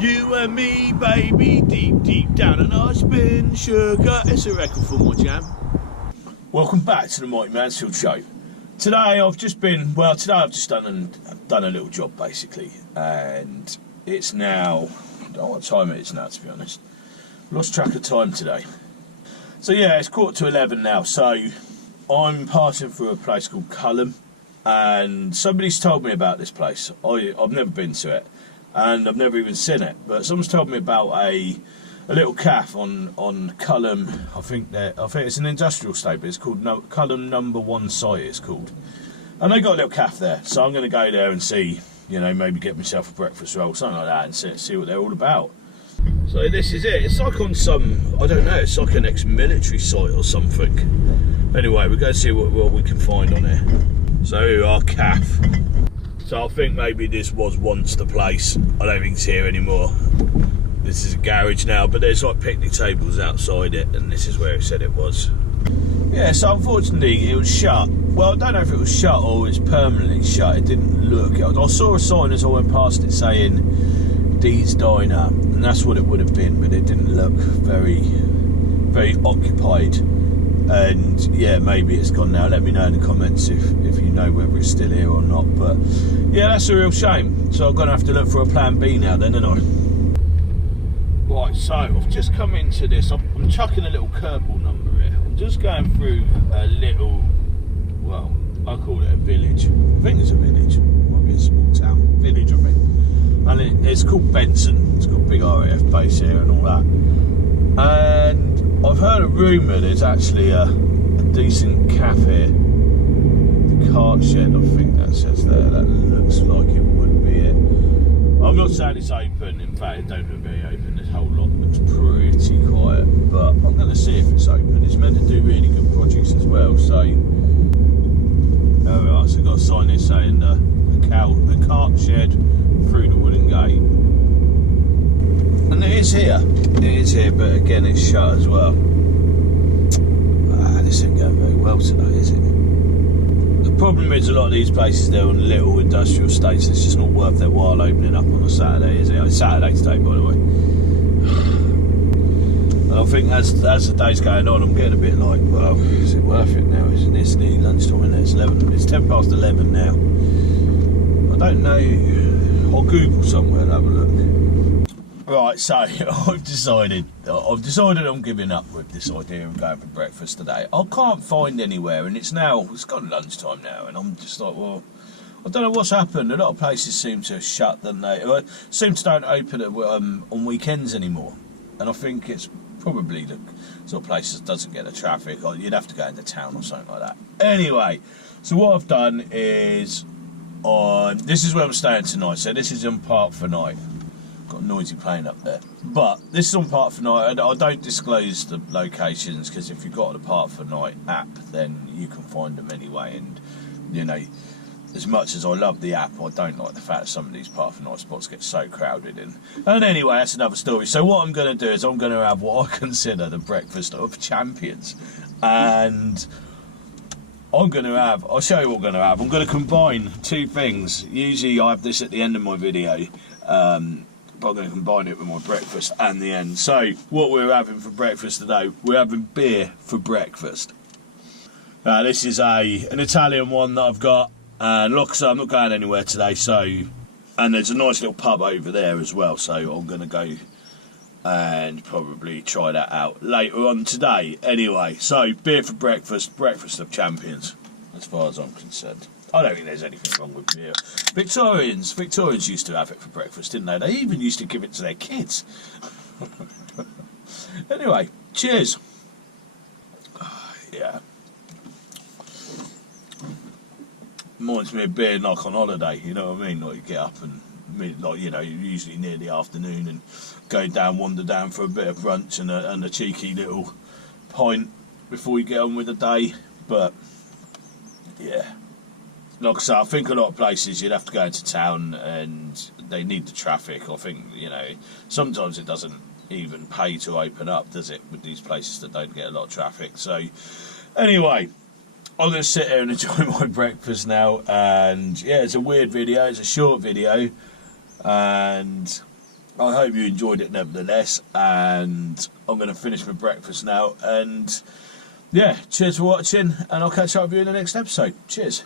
You and me, baby, deep, deep down and I spin sugar. It's a record for my jam. Welcome back to the Mighty Mansfield show. Today I've just done a little job basically, and it's now, I don't know what time it is now, to be honest. Lost track of time today. So yeah, it's 11:15 now, so I'm passing through a place called Culham, and somebody's told me about this place. I've never been to it, and I've never even seen it, but someone's told me about a little cafe on Culham. I think it's an industrial estate, but it's called Culham Number 1 Site, it's called. And they got a little cafe there, so I'm going to go there and see, maybe get myself a breakfast roll, something like that, and see what they're all about. So this is it. It's like on some, I don't know, it's like an ex-military site or something. Anyway, we're going to see what we can find on here. So here we are, cafe. So I think maybe this was once the place. I don't think it's here anymore. This is a garage now, but there's like picnic tables outside it, and this is where it said it was. Yeah, so unfortunately it was shut. Well, I don't know if it was shut or it's permanently shut. It didn't look. I saw a sign as I went past it saying Dee's Diner, and that's what it would have been, but it didn't look very, very occupied. And yeah, maybe it's gone now. Let me know in the comments if you know whether it's still here or not. But yeah, that's a real shame. So I'm going to have to look for a plan B now then, aren't I? Right, so I've just come into this. I'm chucking a little curveball number here. I'm just going through a little, well, I call it a village. I think it's a village. Might be a small town. Village, I think. And it's called Benson. It's got a big RAF base here and all that. And I've heard a rumour there's actually a decent cafe. The cart shed, I think that says there. That looks like it would be it. I'm not saying it's open. In fact, it don't look very open. This whole lot looks pretty quiet. But I'm going to see if it's open. It's meant to do really good produce as well. So, alright. So I've got a sign there saying the cart shed through the wooden gate. And it is here. It is here, but again, it's shut as well. This ain't going very well today, is it? The problem is a lot of these places, they're on little industrial estates. It's just not worth their while opening up on a Saturday, is it? It's Saturday today, by the way. And I think as the day's going on, I'm getting a bit like, well, is it worth it now? Isn't it? It's nearly lunchtime, isn't it? It's 11. It's 10 past 11 now. I don't know. I'll Google somewhere and have a look. Right, so I've decided I'm giving up with this idea of going for breakfast today. I can't find anywhere, and it's gone lunchtime now, and I'm just like, well, I don't know what's happened. A lot of places seem to have shut, don't they? Seem to don't open on weekends anymore, and I think it's probably the sort of place that doesn't get the traffic, or you'd have to go into town or something like that. Anyway, so what I've done is, this is where I'm staying tonight, so this is on Park for Night. Got a noisy plane up there, but this is on Park for Night. I don't disclose the locations because if you've got the Park for Night app, then you can find them anyway. And as much as I love the app, I don't like the fact that some of these Park for Night spots get so crowded in. And anyway, that's another story. So what I'm going to do is I'm going to have what I consider the breakfast of champions, and I'll show you what I'm going to have. I'm going to combine two things. Usually I have this at the end of my video. But I'm going to combine it with my breakfast and the end. So, what we're having for breakfast today, we're having beer for breakfast. Now, this is an Italian one that I've got, and like I said, I'm not going anywhere today, and there's a nice little pub over there as well, so I'm going to go and probably try that out later on today. Anyway, so beer for breakfast of champions, as far as I'm concerned. I don't think there's anything wrong with beer. Victorians used to have it for breakfast, didn't they? They even used to give it to their kids. Anyway, cheers. Yeah. Reminds me of being like on holiday, you know what I mean? Like you get up and, usually near the afternoon and wander down for a bit of brunch and a cheeky little pint before you get on with the day. But, yeah. Like I say, I think a lot of places you'd have to go into town and they need the traffic. I think, sometimes it doesn't even pay to open up, does it, with these places that don't get a lot of traffic. So, anyway, I'm going to sit here and enjoy my breakfast now. And, yeah, it's a weird video. It's a short video. And I hope you enjoyed it nevertheless, and I'm going to finish my breakfast now. And yeah, cheers for watching, and I'll catch up with you in the next episode. Cheers.